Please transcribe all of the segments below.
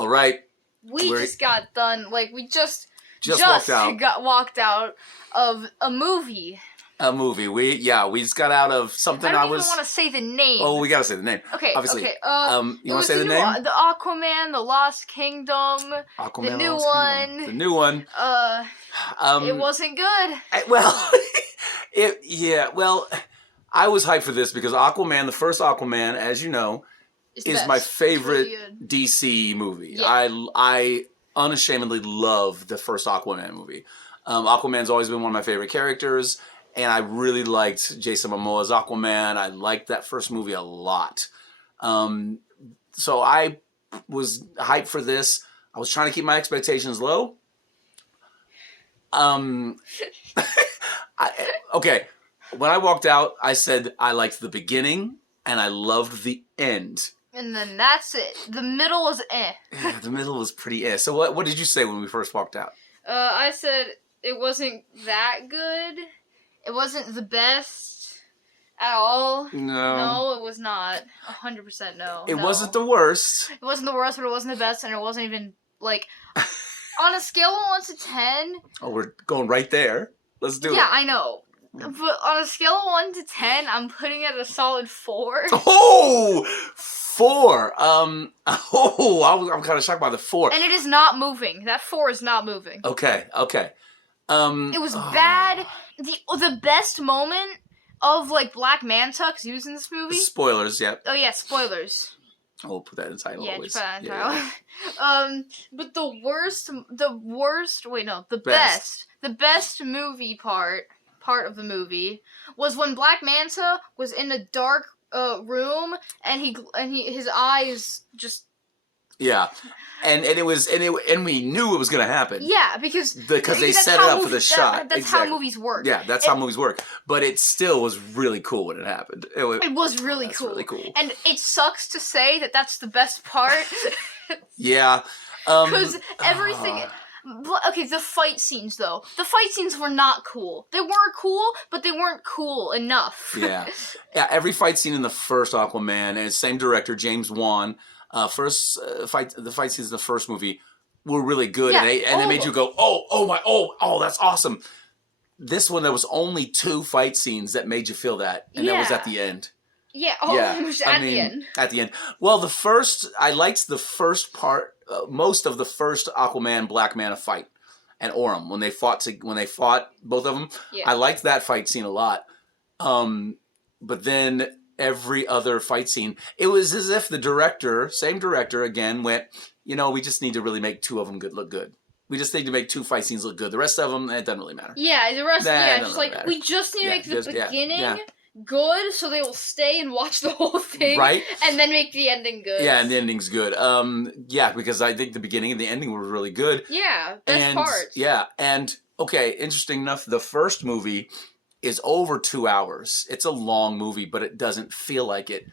All right. We just got done. Like, we just walked out of a movie. A movie. We just got out of something. I don't even want to say the name. Oh, we gotta say the name. Okay. Obviously. Okay. You want to say the name? The Aquaman, the Lost Kingdom. Aquaman, the new Lost one. Kingdom. The new one. It wasn't good. Well, I was hyped for this because Aquaman, the first Aquaman, as you know, is my favorite DC movie. Yeah. I unashamedly love the first Aquaman movie. Aquaman's always been one of my favorite characters, and I really liked Jason Momoa's Aquaman. I liked that first movie a lot. So I was hyped for this. I was trying to keep my expectations low. Okay. When I walked out, I said I liked the beginning and I loved the end. And then that's it. The middle was eh. Yeah, the middle was pretty eh. So what did you say when we first walked out? I said it wasn't that good. It wasn't the best at all. No, it was not. 100% no. It wasn't the worst. It wasn't the worst, but it wasn't the best, and it wasn't even, like, on a scale of 1 to 10... Oh, we're going right there. Let's do it. Yeah, I know. But on a scale of 1 to 10, I'm putting it a solid 4. Oh! 4. I'm kind of shocked by the 4. And it is not moving. That 4 is not moving. Okay. It was bad. The best moment of, like, Black Manta, because he was in this movie. Spoilers, yep. Oh, yeah, spoilers. We'll put that in the title always. Yeah, put that in the title. But the best movie part of the movie was when Black Manta was in a dark room and his eyes just and we knew it was gonna happen. Yeah, because they set it up for the shot. That's exactly. how movies work. Yeah, that's how movies work. But it still was really cool when it happened. It was really cool. Really cool. And it sucks to say that that's the best part. Yeah. Because everything. Okay, the fight scenes, though. The fight scenes were not cool. They weren't cool, but they weren't cool enough. Yeah, every fight scene in the first Aquaman, and same director, James Wan, the fight scenes in the first movie were really good, and they made you go, oh, that's awesome. This one, there was only 2 fight scenes that made you feel that, and that was at the end. Yeah, it was the end. At the end. Well, I liked the first part, most of the first Aquaman Black Manta fight, and Orem when they fought both of them. Yeah. I liked that fight scene a lot. But then every other fight scene, it was as if the same director again went, we just need to really make 2 of them look good. We just need to make 2 fight scenes look good. The rest of them, it doesn't really matter. Yeah, the rest, just like matter. We just need to make the beginning. Good, so they will stay and watch the whole thing, right? And then make the ending good. Yeah, and the ending's good. Because I think the beginning and the ending were really good. Yeah, best part. Yeah, and okay, interesting enough, the first movie is over 2 hours. It's a long movie, but it doesn't feel like it.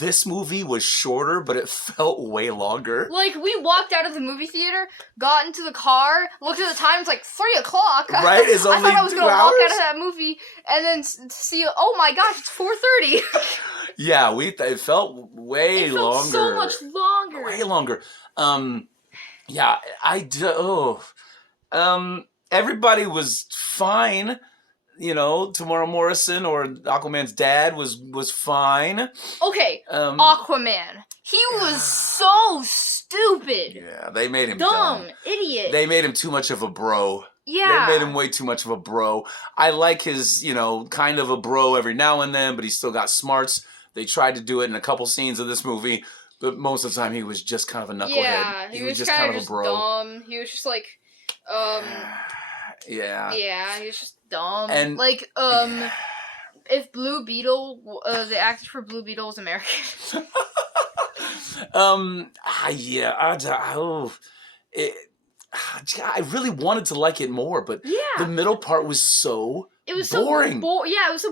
This movie was shorter, but it felt way longer. Like, we walked out of the movie theater, got into the car, looked at the time, it's like 3 o'clock. Right, it's only 2 hours? I thought I was going to walk out of that movie and then see, oh my gosh, it's 4:30. Yeah, it felt way longer. So much longer. Way longer. Everybody was fine. Tamara Morrison or Aquaman's dad was fine. Okay, Aquaman. He was so stupid. Yeah, they made him dumb. Idiot. They made him too much of a bro. Yeah. They made him way too much of a bro. I like his, kind of a bro every now and then, but he's still got smarts. They tried to do it in a couple scenes of this movie, but most of the time he was just kind of a knucklehead. Yeah, he was just kind of a bro. Dumb. He was just like, Yeah. Yeah, he was just dumb. And like, if Blue Beetle, the actor for Blue Beetle was American. I really wanted to like it more, but the middle part was so boring. It was so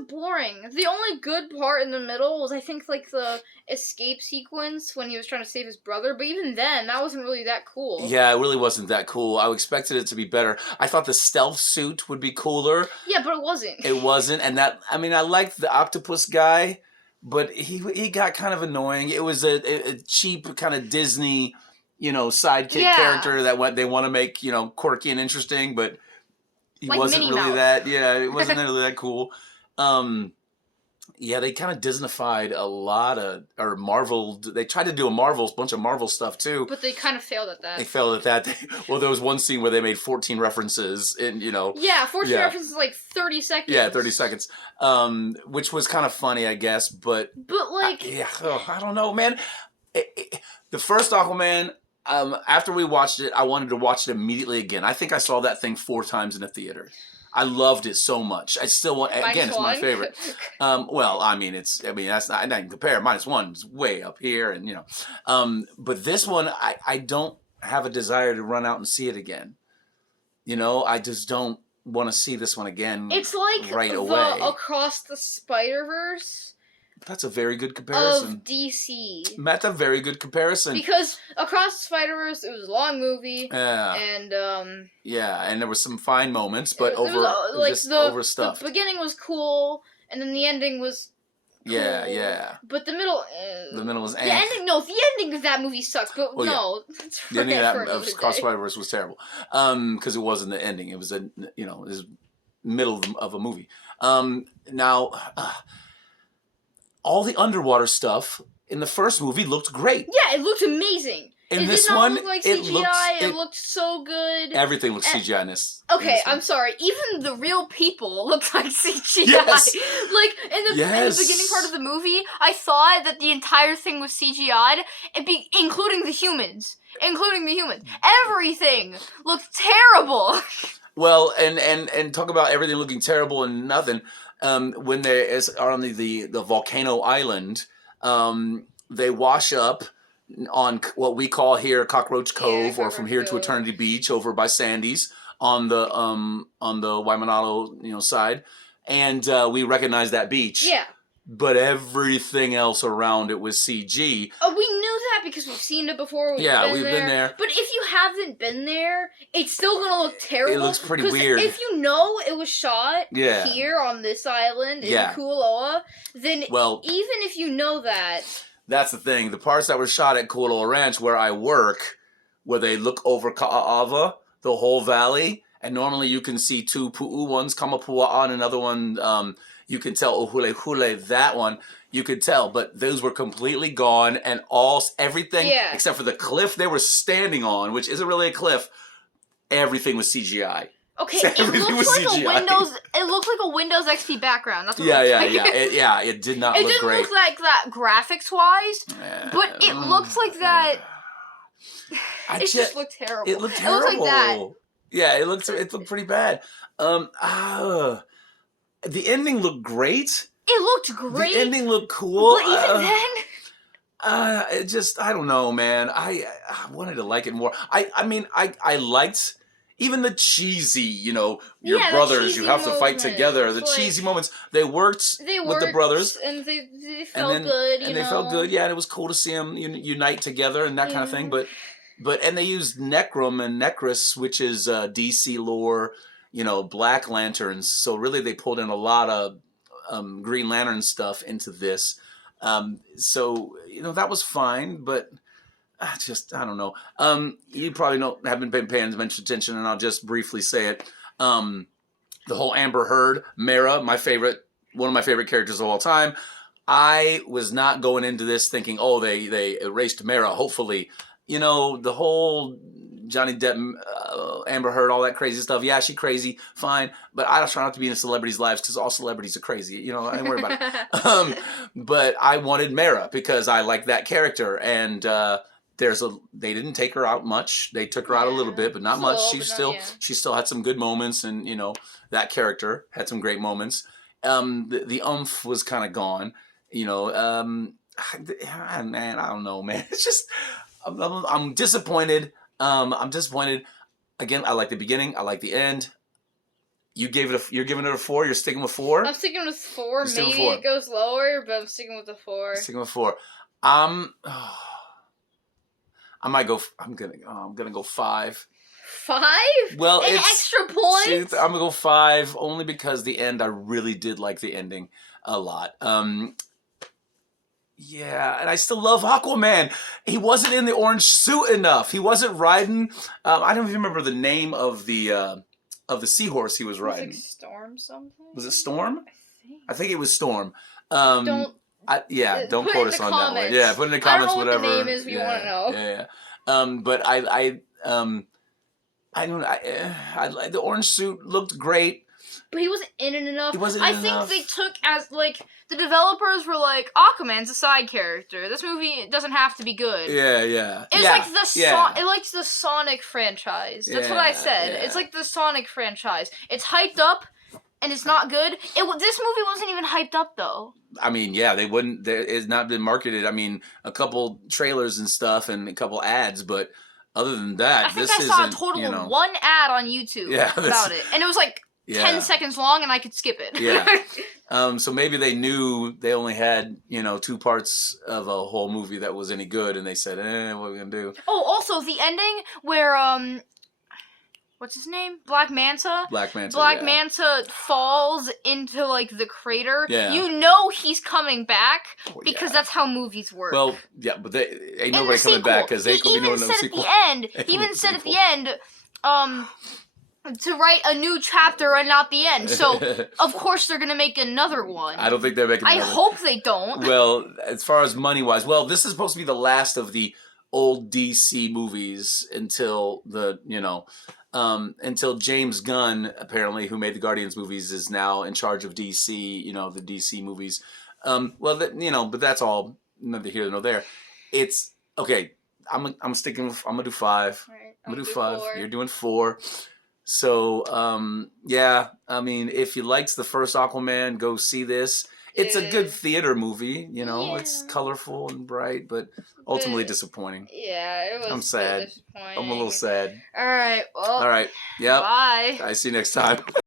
boring. The only good part in the middle was, I think, like the escape sequence when he was trying to save his brother. But even then, that wasn't really that cool. Yeah, it really wasn't that cool. I expected it to be better. I thought the stealth suit would be cooler. Yeah, but it wasn't. It wasn't, and I liked the octopus guy, but he got kind of annoying. It was a cheap kind of Disney sidekick character that they want to make, quirky and interesting, but he like wasn't Minnie really Mouse. that. Yeah, it wasn't really that cool. Yeah, they kind of Disneyfied a lot or Marvel. They tried to do bunch of Marvel stuff too. But they kind of failed at that. They failed at that. Well, there was one scene where they made 14 references in, Yeah, 14 references in like 30 seconds. Yeah, 30 seconds. Which was kind of funny, I guess, but like... I don't know, man. The first Aquaman, after we watched it, I wanted to watch it immediately again. I think I saw that thing 4 times in the theater. I loved it so much. I still want. Again, it's my favorite. Well, I mean, that's not. I can compare. -1 is way up here, and but this one, I don't have a desire to run out and see it again. I just don't want to see this one again. It's like right away. Across the Spider-Verse. That's a very good comparison. Of DC. That's a very good comparison. Because Across the Spider-Verse, it was a long movie. Yeah. And, yeah, and there were some fine moments, but over stuff. The beginning was cool, and then the ending was cool. Yeah. But the middle... the middle was... The ending of that movie sucks, but the ending of Across the Spider-Verse was terrible. Because it wasn't the ending. It was it was middle of a movie. Now... all the underwater stuff in the first movie looked great. Yeah, it looked amazing. In this one, look like CGI. It looked so good. Everything looks CGI in this. Okay, I'm sorry. Even the real people looked like CGI. Yes. Like in the beginning part of the movie, I thought that the entire thing was CGI'd, including the humans. Everything looked terrible. Well, and talk about everything looking terrible and nothing. When they are on the volcano island, they wash up on what we call here Cockroach Cove, or From Here to Eternity Beach over by Sandy's on the Waimanalo side, and we recognize that beach. Yeah. But everything else around it was CG. Oh, we knew that because we've seen it before. We've been there. But if you haven't been there, it's still gonna look terrible. It looks pretty weird. If you know it was shot here on this island in Kualoa, then even if you know that... That's the thing. The parts that were shot at Kualoa Ranch, where I work, where they look over Ka'ava, the whole valley, and normally you can see 2 pu'u ones, Kamapua'a, and another one... you can tell Ohulehule, that one, you could tell, but those were completely gone, and everything except for the cliff they were standing on, which isn't really a cliff, everything was CGI. Okay, it looked like a Windows XP background. That's what it did not look great. It didn't look like that graphics-wise, but it looked like that... It just looked terrible. It looked terrible. It looked like that. Yeah, it looked pretty bad. The ending looked great. It looked great. The ending looked cool. But even then... I don't know, man. I wanted to like it more. I liked even the cheesy, your brothers, you have to fight together. The cheesy moments, they worked with the brothers. And they felt good, And they felt good, yeah. And it was cool to see them unite together and that kind of thing. And they used Necrum and Necris, which is DC lore, Black Lanterns. So really they pulled in a lot of Green Lantern stuff into this. So, that was fine, but I don't know. You probably haven't been paying much attention, and I'll just briefly say it. The whole Amber Heard, Mara, one of my favorite characters of all time. I was not going into this thinking, they erased Mara, hopefully. The whole Johnny Depp, Amber Heard, all that crazy stuff. Yeah, she crazy, fine. But I try not to be in celebrities' lives because all celebrities are crazy. I don't worry about it. But I wanted Mara because I like that character. And they didn't take her out much. They took her out a little bit, but not much. She still had some good moments. And, that character had some great moments. The umph was kind of gone. Man, I don't know, man. It's just... I'm disappointed. I'm disappointed. Again, I like the beginning. I like the end. You're giving it a 4. You're sticking with 4. I'm sticking with 4. Maybe it goes lower, but I'm sticking with the 4. Sticking with 4. I might go. I'm gonna go 5. 5? Well, an extra point. I'm gonna go 5 only because the end. I really did like the ending a lot. Yeah, and I still love Aquaman. He wasn't in the orange suit enough. He wasn't riding. I don't even remember the name of the seahorse he was riding. Was it Storm something? Was it Storm? I think it was Storm. Don't don't quote us on that one. Yeah, put in the comments whatever. I don't know what the name is if you want to know. Yeah. But I don't. I the orange suit looked great. But he wasn't in it enough. He wasn't in enough. enough. They took as like the developers were like, Aquaman's a side character. This movie doesn't have to be good. Yeah. It's like the Sonic franchise. That's what I said. Yeah. It's like the Sonic franchise. It's hyped up, and it's not good. This movie wasn't even hyped up though. I mean, yeah, they wouldn't. It's not been marketed. I mean, a couple trailers and stuff, and a couple ads, but other than that, I think I saw a total of one ad on YouTube about it, and it was like 10 seconds long, and I could skip it. Yeah. So maybe they knew they only had 2 parts of a whole movie that was any good, and they said, what are we gonna do? Oh, also the ending where what's his name? Black Manta. Black Manta falls into like the crater. Yeah. You know he's coming back because that's how movies work. Well, yeah, but ain't nobody coming back because they could be doing no sequel. He even said at the end, to write a new chapter and not the end. So, of course, they're going to make another one. I don't think they're making another one. I hope they don't. Well, as far as money-wise, this is supposed to be the last of the old DC movies until until James Gunn, apparently, who made the Guardians movies, is now in charge of DC, the DC movies. But that's all neither here nor there. It's, okay, I'm going to do 5. Right, I'm going to do 5. 4. You're doing 4. So, I mean, if you liked the first Aquaman, go see this. It's a good theater movie, It's colorful and bright, but ultimately disappointing. Yeah, it was. I'm sad. I'm a little sad. All right. Well. All right. Yep. Bye. I see you next time.